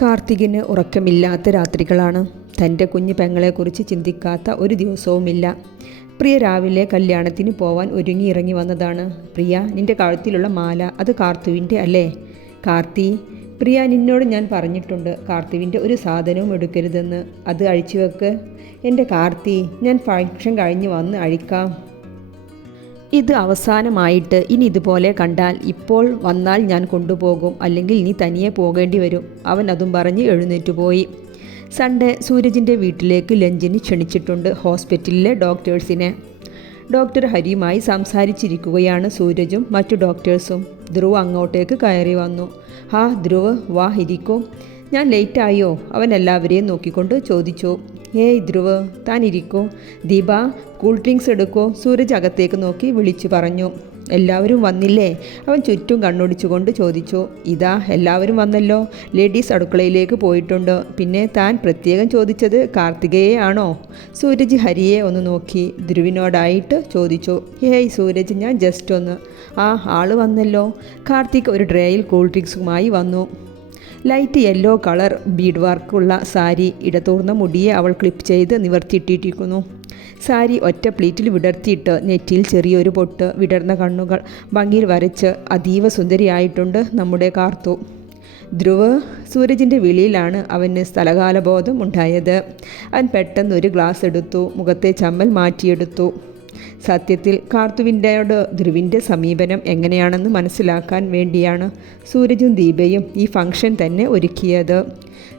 കാർത്തികിന് ഉറക്കമില്ലാത്ത രാത്രികളാണ്. തൻ്റെ കുഞ്ഞു പെങ്ങളെക്കുറിച്ച് ചിന്തിക്കാത്ത ഒരു ദിവസവുമില്ല. പ്രിയ രാവിലെ കല്യാണത്തിന് പോവാൻ ഒരുങ്ങി ഇറങ്ങി വന്നതാണ്. പ്രിയ, നിൻ്റെ കഴുത്തിലുള്ള മാല അത് കാർത്തുവിൻ്റെ അല്ലേ? കാർത്തി, പ്രിയ, നിന്നോട് ഞാൻ പറഞ്ഞിട്ടുണ്ട് കാർത്തുവിൻ്റെ ഒരു സാധനവും എടുക്കരുതെന്ന്. അത് അഴിച്ചു വെക്ക്. എൻ്റെ കാർത്തി, ഞാൻ ഫംഗ്ഷൻ കഴിഞ്ഞ് വന്ന് അഴിക്കാം. ഇത് അവസാനമായിട്ട്. ഇനി ഇതുപോലെ കണ്ടാൽ ഇപ്പോൾ വന്നാൽ ഞാൻ കൊണ്ടുപോകും, അല്ലെങ്കിൽ നീ തനിയെ പോകേണ്ടി വരും. അവൻ അതും പറഞ്ഞ് എഴുന്നേറ്റ് പോയി. സൺഡേ സൂരജിൻ്റെ വീട്ടിലേക്ക് ലഞ്ചിന് ക്ഷണിച്ചിട്ടുണ്ട് ഹോസ്പിറ്റലിലെ ഡോക്ടേഴ്സിനെ. ഡോക്ടർ ഹരിയുമായി സംസാരിച്ചിരിക്കുകയാണ് സൂരജും മറ്റു ഡോക്ടേഴ്സും. ധ്രുവ് അങ്ങോട്ടേക്ക് കയറി വന്നു. ഹാ ധ്രുവ്, വാ ഇരിക്കൂ. ഞാൻ ലേറ്റായോ? അവൻ എല്ലാവരെയും നോക്കിക്കൊണ്ട് ചോദിച്ചു. ഏയ് ധ്രുവ്, താൻ ഇരിക്കൂ. ദീപ, കൂൾ ഡ്രിങ്ക്സ് എടുക്കൂ. സൂരജ് അകത്തേക്ക് നോക്കി വിളിച്ചു പറഞ്ഞു. എല്ലാവരും വന്നില്ലേ? അവൻ ചുറ്റും കണ്ണൊടിച്ചുകൊണ്ട് ചോദിച്ചു. ഇതാ എല്ലാവരും വന്നല്ലോ. ലേഡീസ് അടുക്കളയിലേക്ക് പോയിട്ടുണ്ട്. പിന്നെ താൻ പ്രത്യേകം ചോദിച്ചത് കാർത്തികയെ ആണോ? സൂരജ് ഹരിയെ ഒന്ന് നോക്കി ധ്രുവിനോടായിട്ട് ചോദിച്ചു. ഹേയ് സൂരജ്, ഞാൻ ജസ്റ്റ് ഒന്ന്. ആ ആള് വന്നല്ലോ. കാർത്തിക് ഒരു ട്രേയിൽ കൂൾ ഡ്രിങ്ക്സുമായി വന്നു. ലൈറ്റ് യെല്ലോ കളർ ബീഡ് വർക്കുള്ള സാരി, ഇടതൂർന്ന മുടിയെ അവൾ ക്ലിപ്പ് ചെയ്ത് നിവർത്തിയിട്ടിരിക്കുന്നു. സാരി ഒറ്റ പ്ലീറ്റിൽ വിടർത്തിയിട്ട് നെറ്റിയിൽ ചെറിയൊരു പൊട്ട്, വിടർന്ന കണ്ണുകൾ ഭംഗിയിൽ വരച്ച് അതീവ സുന്ദരിയായിട്ടുണ്ട് നമ്മുടെ കാർത്തു. ധ്രുവ്, സൂരജിൻ്റെ വിളിയിലാണ് അവന് സ്ഥലകാലബോധം ഉണ്ടായത്. അവൻ പെട്ടെന്ന് ഒരു ഗ്ലാസ് എടുത്തു. മുഖത്തെ ചമ്മൽ മാറ്റിയെടുത്തു. സത്യത്തിൽ കാർത്തുവിൻ്റെയോട് ധ്രുവിൻ്റെ സമീപനം എങ്ങനെയാണെന്ന് മനസ്സിലാക്കാൻ വേണ്ടിയാണ് സൂരജും ദീപയും ഈ ഫംഗ്ഷൻ തന്നെ ഒരുക്കിയത്.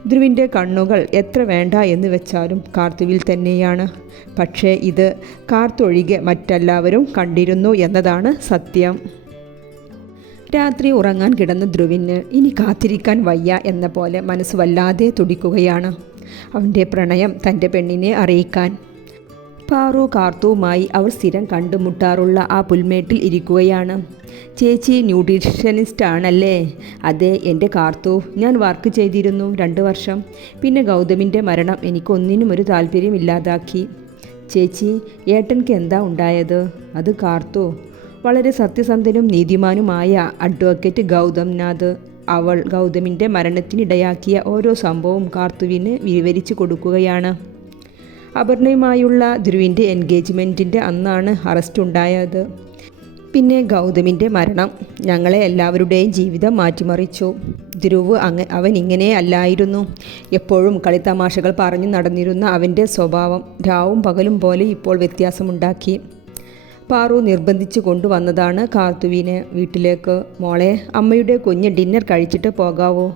ധ്രുവിൻ്റെ കണ്ണുകൾ എത്ര വേണ്ട എന്ന് വെച്ചാലും കാർത്തുവിൽ തന്നെയാണ്. പക്ഷേ ഇത് കാർത്തൊഴികെ മറ്റെല്ലാവരും കണ്ടിരുന്നു എന്നതാണ് സത്യം. രാത്രി ഉറങ്ങാൻ കിടന്ന ധ്രുവിന് ഇനി കാത്തിരിക്കാൻ വയ്യ എന്ന പോലെ മനസ്സ് വല്ലാതെ തുടിക്കുകയാണ്. അവൻ്റെ പ്രണയം തൻ്റെ പെണ്ണിനെ അറിയിക്കാൻ. പാറു കാർത്തുവുമായി അവർ സ്ഥിരം കണ്ടുമുട്ടാറുള്ള ആ പുൽമേട്ടിൽ ഇരിക്കുകയാണ്. ചേച്ചി ന്യൂട്രീഷനിസ്റ്റ് ആണല്ലേ? അതെ എൻ്റെ കാർത്തു, ഞാൻ വർക്ക് ചെയ്തിരുന്നു 2 വർഷം. പിന്നെ ഗൗതമിൻ്റെ മരണം എനിക്കൊന്നിനും ഒരു താല്പര്യമില്ലാതാക്കി. ചേച്ചി, ഏട്ടൻക്ക് എന്താ ഉണ്ടായത്? അത് കാർത്തു, വളരെ സത്യസന്ധനും നീതിമാനുമായ അഡ്വക്കേറ്റ് ഗൗതം നാഥ്. അവൾ ഗൗതമിൻ്റെ മരണത്തിനിടയാക്കിയ ഓരോ സംഭവവും കാർത്തുവിന് വിവരിച്ചു കൊടുക്കുകയാണ്. അപർണയുമായുള്ള ധ്രുവിൻ്റെ എൻഗേജ്മെൻറ്റിൻ്റെ അന്നാണ് അറസ്റ്റ് ഉണ്ടായത്. പിന്നെ ഗൗതമിൻ്റെ മരണം ഞങ്ങളെ എല്ലാവരുടെയും ജീവിതം മാറ്റിമറിച്ചു. ധ്രുവ് അവൻ ഇങ്ങനെ അല്ലായിരുന്നു. എപ്പോഴും കളിത്തമാശകൾ പറഞ്ഞു നടന്നിരുന്ന അവൻ്റെ സ്വഭാവം രാവും പകലും പോലെ ഇപ്പോൾ വ്യത്യാസമുണ്ടാക്കി. പാറു നിർബന്ധിച്ചു കൊണ്ടുവന്നതാണ് കാർത്തുവിനെ വീട്ടിലേക്ക്. മോളെ, അമ്മയുടെ കുഞ്ഞ് ഡിന്നർ കഴിച്ചിട്ട് പോകാവോ?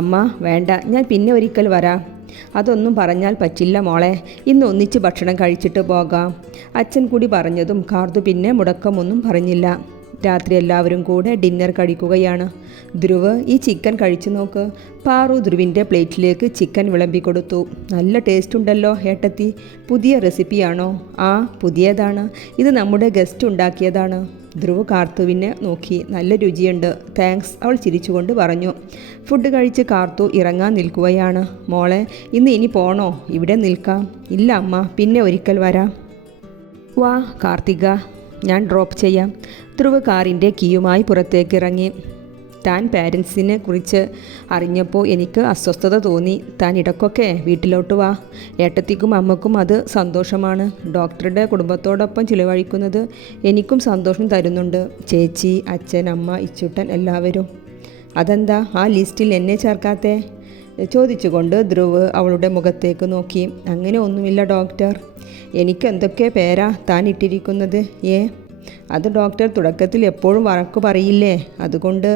അമ്മ, വേണ്ട, ഞാൻ പിന്നെ ഒരിക്കൽ വരാം. അതൊന്നും പറഞ്ഞാൽ പറ്റില്ല മോളെ, ഇന്ന് ഒന്നിച്ച് ഭക്ഷണം കഴിച്ചിട്ട് പോകാം. അച്ഛൻ കൂടി പറഞ്ഞതും കാർത്തു പിന്നെ മുടക്കമൊന്നും പറഞ്ഞില്ല. രാത്രി എല്ലാവരും കൂടെ ഡിന്നർ കഴിക്കുകയാണ്. ധ്രുവ്, ഈ ചിക്കൻ കഴിച്ചു നോക്ക്. പാറു ധ്രുവിൻ്റെ പ്ലേറ്റിലേക്ക് ചിക്കൻ വിളമ്പിക്കൊടുത്തു. നല്ല ടേസ്റ്റ് ഉണ്ടല്ലോ ഏട്ടത്തി. പുതിയ റെസിപ്പിയാണോ? ആ, പുതിയതാണ്. ഇത് നമ്മുടെ ഗസ്റ്റ് ഉണ്ടാക്കിയതാണ്. ധ്രുവ് കാർത്തുവിനെ നോക്കി. നല്ല രുചിയുണ്ട്, താങ്ക്സ്, അവൾ ചിരിച്ചുകൊണ്ട് പറഞ്ഞു. ഫുഡ് കഴിച്ച് കാർത്തു ഇറങ്ങാൻ നിൽക്കുകയാണ്. മോളെ, ഇനി പോണോ? ഇവിടെ നിൽക്കാം. ഇല്ല അമ്മ, പിന്നെ ഒരിക്കൽ വരാം. വാ കാർത്തിക, ഞാൻ ഡ്രോപ്പ് ചെയ്യാം. ധ്രുവ് കാറിൻ്റെ കീയുമായി പുറത്തേക്കിറങ്ങി. താൻ പാരൻസിനെ കുറിച്ച് അറിഞ്ഞപ്പോൾ എനിക്ക് അസ്വസ്ഥത തോന്നി. താൻ ഇടയ്ക്കൊക്കെ വീട്ടിലോട്ട് വാ. ഏട്ടത്തിക്കും അമ്മക്കും അത് സന്തോഷമാണ്. ഡോക്ടറുടെ കുടുംബത്തോടൊപ്പം ചിലവഴിക്കുന്നത് എനിക്കും സന്തോഷം തരുന്നുണ്ട്. ചേച്ചി, അച്ഛൻ, അമ്മ, ഇച്ചുട്ടൻ എല്ലാവരും. അതെന്താ ആ ലിസ്റ്റിൽ എന്നെ ചേർക്കാത്തേ? ചോദിച്ചുകൊണ്ട് ധ്രുവ് അവളുടെ മുഖത്തേക്ക് നോക്കി. അങ്ങനെ ഒന്നുമില്ല ഡോക്ടർ. എനിക്ക് എന്തൊക്കെ പേരാ താൻ ഇട്ടിരിക്കുന്നത്? അത് ഡോക്ടർ തുടക്കത്തിൽ എപ്പോഴും വഴക്ക് പറയില്ലേ, അതുകൊണ്ട്.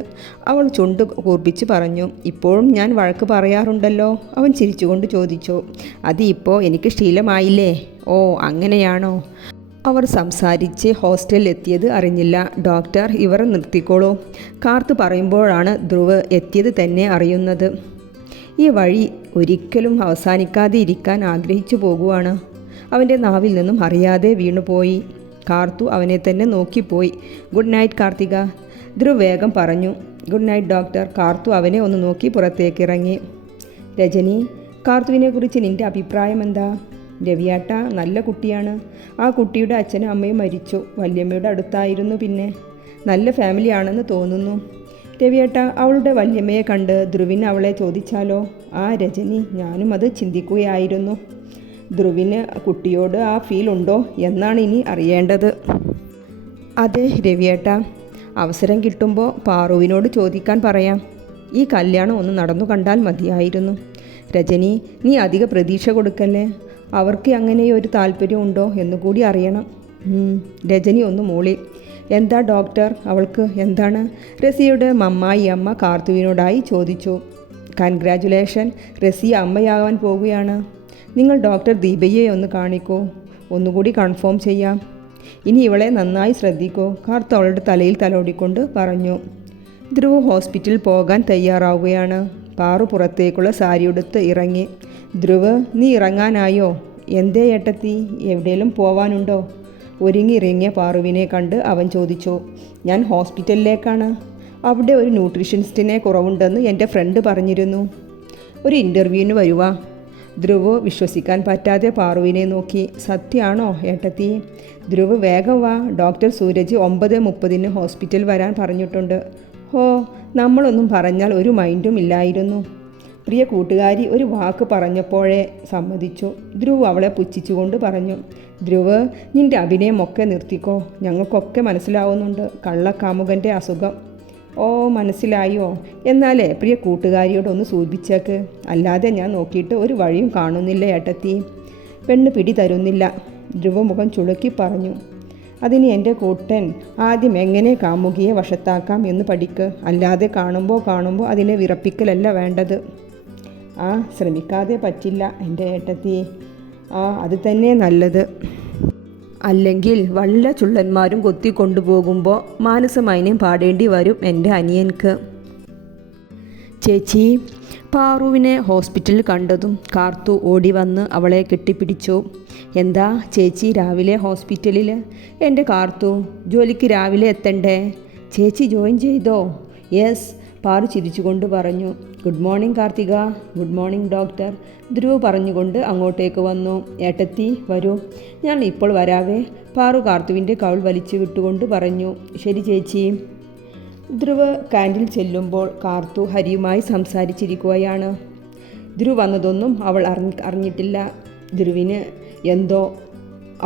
അവൾ ചുണ്ട് കൂർപ്പിച്ച് പറഞ്ഞു. ഇപ്പോഴും ഞാൻ വഴക്ക് പറയാറുണ്ടല്ലോ, അവൻ ചിരിച്ചുകൊണ്ട് ചോദിച്ചു. അത് ഇപ്പോൾ എനിക്ക് ശീലമായില്ലേ? ഓ, അങ്ങനെയാണോ? അവർ സംസാരിച്ച് ഹോസ്റ്റലിൽ എത്തിയത് അറിഞ്ഞില്ല. ഡോക്ടർ, ഇവർ നിർത്തിക്കോളൂ. കാർത്ത് പറയുമ്പോഴാണ് ധ്രുവ് എത്തിയത് തന്നെ അറിയുന്നത്. ഈ വഴി ഒരിക്കലും അവസാനിക്കാതെ ഇരിക്കാൻ ആഗ്രഹിച്ചു പോകുവാണ്. അവൻ്റെ നാവിൽ നിന്നും അറിയാതെ വീണുപോയി. കാർത്തു അവനെ തന്നെ നോക്കിപ്പോയി. ഗുഡ് നൈറ്റ് കാർത്തിക, ധ്രുവ് വേഗം പറഞ്ഞു. Good night doctor. കാർത്തു അവനെ ഒന്ന് നോക്കി പുറത്തേക്കിറങ്ങി. രജനി, കാർത്തുവിനെക്കുറിച്ച് നിൻ്റെ അഭിപ്രായം എന്താ? രവിയേട്ട നല്ല കുട്ടിയാണ്. ആ കുട്ടിയുടെ അച്ഛനും അമ്മയും മരിച്ചു. വല്യമ്മയുടെ അടുത്തായിരുന്നു. പിന്നെ നല്ല ഫാമിലിയാണെന്ന് തോന്നുന്നു. രവിയേട്ട, അവളുടെ വല്യമ്മയെ കണ്ട് ധ്രുവിന് അവളെ ചോദിച്ചാലോ? ആ രജനി, ഞാനും അത് ചിന്തിക്കുകയായിരുന്നു. ധ്രുവിന് കുട്ടിയോട് ആ ഫീൽ ഉണ്ടോ എന്നാണ് ഇനി അറിയേണ്ടത്. അതെ രവിയേട്ട, അവസരം കിട്ടുമ്പോൾ പാറുവിനോട് ചോദിക്കാൻ പറയാം. ഈ കല്യാണം ഒന്ന് നടന്നു കണ്ടാൽ മതിയായിരുന്നു. രജനി, നീ അധിക പ്രതീക്ഷ കൊടുക്കല്ലേ. അവർക്ക് അങ്ങനെയൊരു താല്പര്യമുണ്ടോ എന്നുകൂടി അറിയണം. രജനി ഒന്ന് മൂളി. എന്താ ഡോക്ടർ, അവൾക്ക് എന്താണ്? റസിയയുടെ മമ്മായി അമ്മ കാർത്തുവിനോടായി ചോദിച്ചു. കൺഗ്രാജുലേഷൻ, റസിയ അമ്മയാകാൻ പോവുകയാണ്. നിങ്ങൾ ഡോക്ടർ ദീപയെ ഒന്ന് കാണിക്കൂ, ഒന്നുകൂടി കൺഫേം ചെയ്യാം. ഇനി ഇവളെ നന്നായി ശ്രദ്ധിക്കൂ, കാർത്തു അവളുടെ തലയിൽ തലോടിക്കൊണ്ട് പറഞ്ഞു. ധ്രുവ് ഹോസ്പിറ്റലിൽ പോകാൻ തയ്യാറാവുകയാണ്. പാറു പുറത്തേക്കുള്ള സാരിയെടുത്ത് ഇറങ്ങി. ധ്രുവ്, നീ ഇറങ്ങാനായോ? എന്തേ ഏട്ടത്തി, എവിടെയെങ്കിലും പോവാനുണ്ടോ? ഒരുങ്ങിയിറങ്ങിയ പാറുവിനെ കണ്ട് അവൻ ചോദിച്ചു. ഞാൻ ഹോസ്പിറ്റലിലേക്കാണ്. അവിടെ ഒരു ന്യൂട്രീഷനിസ്റ്റിനെ കുറവുണ്ടെന്ന് എൻ്റെ ഫ്രണ്ട് പറഞ്ഞിരുന്നു. ഒരു ഇൻ്റർവ്യൂവിന് വരുവാ. ധ്രുവ് വിശ്വസിക്കാൻ പറ്റാതെ പാറുവിനെ നോക്കി. സത്യമാണോ ഏട്ടത്തി? ധ്രുവ്, വേഗം വാ, ഡോക്ടർ സൂരജ് 9:30 ഹോസ്പിറ്റൽ വരാൻ പറഞ്ഞിട്ടുണ്ട്. ഹോ, നമ്മളൊന്നും പറഞ്ഞാൽ ഒരു മൈൻഡും ഇല്ലായിരുന്നു. പ്രിയ കൂട്ടുകാരി ഒരു വാക്ക് പറഞ്ഞപ്പോഴേ സമ്മതിച്ചു. ധ്രുവ് അവളെ പുച്ഛിച്ചുകൊണ്ട് പറഞ്ഞു. ധ്രുവ്, നിൻ്റെ അഭിനയമൊക്കെ നിർത്തിക്കോ. ഞങ്ങൾക്കൊക്കെ മനസ്സിലാവുന്നുണ്ട് കള്ളക്കാമുകൻ്റെ അസുഖം. ഓ, മനസ്സിലായോ? എന്നാലേ പ്രിയ കൂട്ടുകാരിയോടൊന്ന് സൂചിപ്പിച്ചേക്ക്. അല്ലാതെ ഞാൻ നോക്കിയിട്ട് ഒരു വഴിയും കാണുന്നില്ല ഏട്ടത്തി. പെണ്ണ് പിടി തരുന്നില്ല. ധ്രുവ മുഖം ചുളുക്കി പറഞ്ഞു. അതിന് എൻ്റെ കൂട്ടൻ ആദ്യം എങ്ങനെ കാമുകിയെ വശത്താക്കാം എന്ന് പഠിക്ക്. അല്ലാതെ കാണുമ്പോൾ അതിനെ വിറപ്പിക്കലല്ല വേണ്ടത്. ശ്രമിക്കാതെ പറ്റില്ല എൻ്റെ ഏട്ടത്തി. അത് തന്നെ നല്ലത്. അല്ലെങ്കിൽ വല്ല ചുള്ളന്മാരും കൊത്തിക്കൊണ്ടുപോകുമ്പോൾ മാനസമൈന്യം പാടേണ്ടി വരും എൻ്റെ അനിയൻക്ക്. ചേച്ചി, പാറുവിനെ ഹോസ്പിറ്റലിൽ കണ്ടതും കാർത്തു ഓടി വന്ന് അവളെ കെട്ടിപ്പിടിച്ചു. എന്താ ചേച്ചി രാവിലെ ഹോസ്പിറ്റലിൽ? എൻ്റെ കാർത്തു, ജോലിക്ക് രാവിലെ എത്തണ്ടേ? ചേച്ചി ജോയിൻ ചെയ്തോ? യെസ്, പാറു ചിരിച്ചുകൊണ്ട് പറഞ്ഞു. Good morning Karthika. Good morning doctor. Dhruv പറഞ്ഞുകൊണ്ട് അങ്ങോട്ടേക്ക് വന്നു. ഏട്ടത്തി വരൂ, ഞാൻ ഇപ്പോൾ വരാവേ. പാറു കാർത്തുവിൻ്റെ കവിൾ വലിച്ചു വിട്ടുകൊണ്ട് പറഞ്ഞു. ശരി ചേച്ചി. ധ്രുവ് ക്യാൻറ്റീനിൽ ചെല്ലുമ്പോൾ കാർത്തു ഹരിയുമായി സംസാരിച്ചിരിക്കുകയാണ്. ധ്രുവ് വന്നതൊന്നും അവൾ അറിഞ്ഞിട്ടില്ല. ധ്രുവിന് എന്തോ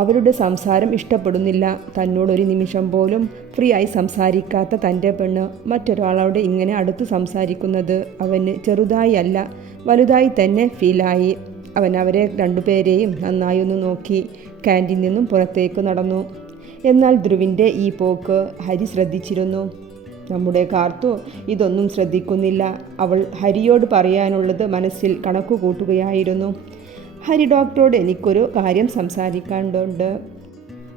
അവരുടെ സംസാരം ഇഷ്ടപ്പെടുന്നില്ല. തന്നോടൊരു നിമിഷം പോലും ഫ്രീ ആയി സംസാരിക്കാത്ത തൻ്റെ പെണ്ണ് മറ്റൊരാളോട് ഇങ്ങനെ അടുത്ത് സംസാരിക്കുന്നത് അവന് ചെറുതായി അല്ല, വലുതായി തന്നെ ഫീലായി. അവൻ അവരെ രണ്ടുപേരെയും നന്നായി ഒന്ന് നോക്കി ക്യാൻറ്റീനിൽ നിന്നും പുറത്തേക്ക് നടന്നു. എന്നാൽ ധ്രുവിൻ്റെ ഈ പോക്ക് ഹരി ശ്രദ്ധിച്ചിരുന്നു. നമ്മുടെ കാർത്തു ഇതൊന്നും ശ്രദ്ധിക്കുന്നില്ല. അവൾ ഹരിയോട് പറയാനുള്ളത് മനസ്സിൽ കണക്കു കൂട്ടുകയായിരുന്നു. ഹരി ഡോക്ടറോട് എനിക്കൊരു കാര്യം സംസാരിക്കാനുണ്ട്.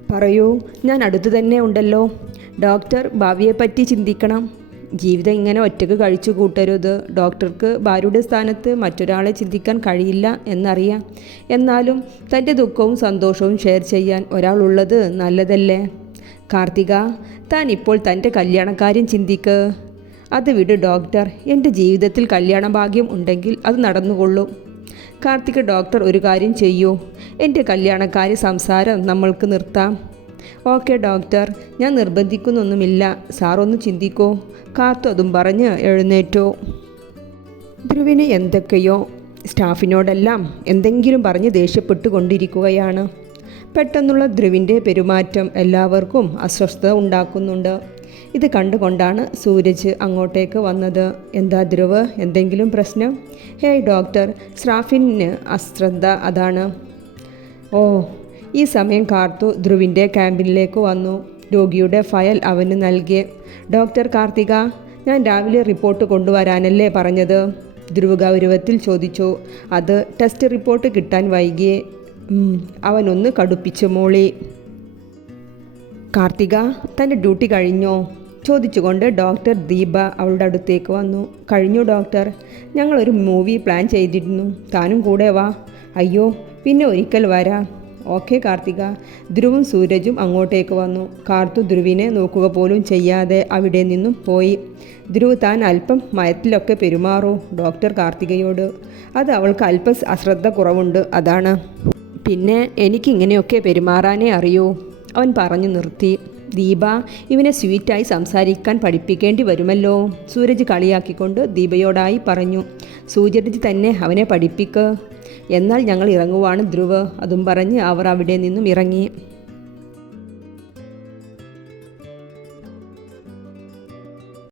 പറയൂ, ഞാൻ അടുത്ത് തന്നെ ഉണ്ടല്ലോ. ഡോക്ടർ ഭാവിയെപ്പറ്റി ചിന്തിക്കണം. ജീവിതം ഇങ്ങനെ ഒറ്റക്ക് കഴിച്ചു കൂട്ടരുത്. ഡോക്ടർക്ക് ഭാര്യയുടെ സ്ഥാനത്ത് മറ്റൊരാളെ ചിന്തിക്കാൻ കഴിയില്ല എന്നറിയാം. എന്നാലും തൻ്റെ ദുഃഖവും സന്തോഷവും ഷെയർ ചെയ്യാൻ ഒരാളുള്ളത് നല്ലതല്ലേ? കാർത്തിക, താൻ ഇപ്പോൾ തൻ്റെ കല്യാണക്കാര്യം ചിന്തിക്ക്. അത് വിട് ഡോക്ടർ. എൻ്റെ ജീവിതത്തിൽ കല്യാണ ഭാഗ്യം ഉണ്ടെങ്കിൽ അത് നടന്നുകൊള്ളും. കാർത്തിക, ഡോക്ടർ ഒരു കാര്യം ചെയ്യൂ. എൻ്റെ കല്യാണക്കാരി സംസാരം നമ്മൾക്ക് നിർത്താം. ഓക്കെ ഡോക്ടർ, ഞാൻ നിർബന്ധിക്കുന്നൊന്നുമില്ല. സാറൊന്ന് ചിന്തിക്കൂ. കാർത്തു അതും പറഞ്ഞ് എഴുന്നേറ്റു. ധ്രുവിന് എന്തൊക്കെയോ സ്റ്റാഫിനോടെല്ലാം എന്തെങ്കിലും പറഞ്ഞ് ദേഷ്യപ്പെട്ടുകൊണ്ടിരിക്കുകയാണ്. പെട്ടെന്നുള്ള ധ്രുവിൻ്റെ പെരുമാറ്റം എല്ലാവർക്കും അസ്വസ്ഥത ഉണ്ടാക്കുന്നുണ്ട്. ഇത് കണ്ടുകൊണ്ടാണ് സൂരജ് അങ്ങോട്ടേക്ക് വന്നത്. എന്താ ധ്രുവ്, എന്തെങ്കിലും പ്രശ്നം? ഹേയ് ഡോക്ടർ, സ്റ്റാഫിന് അശ്രദ്ധ, അതാണ്. ഓ. ഈ സമയം കാർത്തു ധ്രുവിൻ്റെ ക്യാബിനിലേക്ക് വന്നു. രോഗിയുടെ ഫയൽ അവന് നൽകി. ഡോക്ടർ കാർത്തിക, ഞാൻ രാവിലെ റിപ്പോർട്ട് കൊണ്ടുവരാനല്ലേ പറഞ്ഞത്? ധ്രുവ് ഗൗരവത്തിൽ ചോദിച്ചു. അത് ടെസ്റ്റ് റിപ്പോർട്ട് കിട്ടാൻ വൈകിയേ. അവനൊന്ന് കടുപ്പിച്ചു മോളി. കാർത്തിക, തൻ്റെ ഡ്യൂട്ടി കഴിഞ്ഞോ? ചോദിച്ചുകൊണ്ട് ഡോക്ടർ ദീപ അവളുടെ അടുത്തേക്ക് വന്നു. കഴിഞ്ഞു ഡോക്ടർ. ഞങ്ങളൊരു മൂവി പ്ലാൻ ചെയ്തിരുന്നു. താനും കൂടെ വാ. അയ്യോ, പിന്നെ ഒരിക്കൽ വരാം. ഓക്കെ കാർത്തിക. ധ്രുവും സൂരജും അങ്ങോട്ടേക്ക് വന്നു. കാർത്തു ധ്രുവിനെ നോക്കുക പോലും ചെയ്യാതെ അവിടെ നിന്നും പോയി. ധ്രുവ്, താൻ അല്പം മയത്തിലൊക്കെ പെരുമാറൂ ഡോക്ടർ കാർത്തികയോട്. അത് അവൾക്ക് അല്പം അശ്രദ്ധ കുറവുണ്ട്, അതാണ്. പിന്നെ എനിക്കിങ്ങനെയൊക്കെ പെരുമാറാനേ അറിയൂ. അവൻ പറഞ്ഞു നിർത്തി. ദീപ, ഇവനെ സ്വീറ്റായി സംസാരിക്കാൻ പഠിപ്പിക്കേണ്ടി വരുമല്ലോ. സൂരജ് കളിയാക്കിക്കൊണ്ട് ദീപയോടായി പറഞ്ഞു. സൂരജ് തന്നെ അവനെ പഠിപ്പിക്ക്. എന്നാൽ ഞങ്ങൾ ഇറങ്ങുവാണ് ധ്രുവ്. അതും പറഞ്ഞ് അവർ അവിടെ നിന്നും ഇറങ്ങി.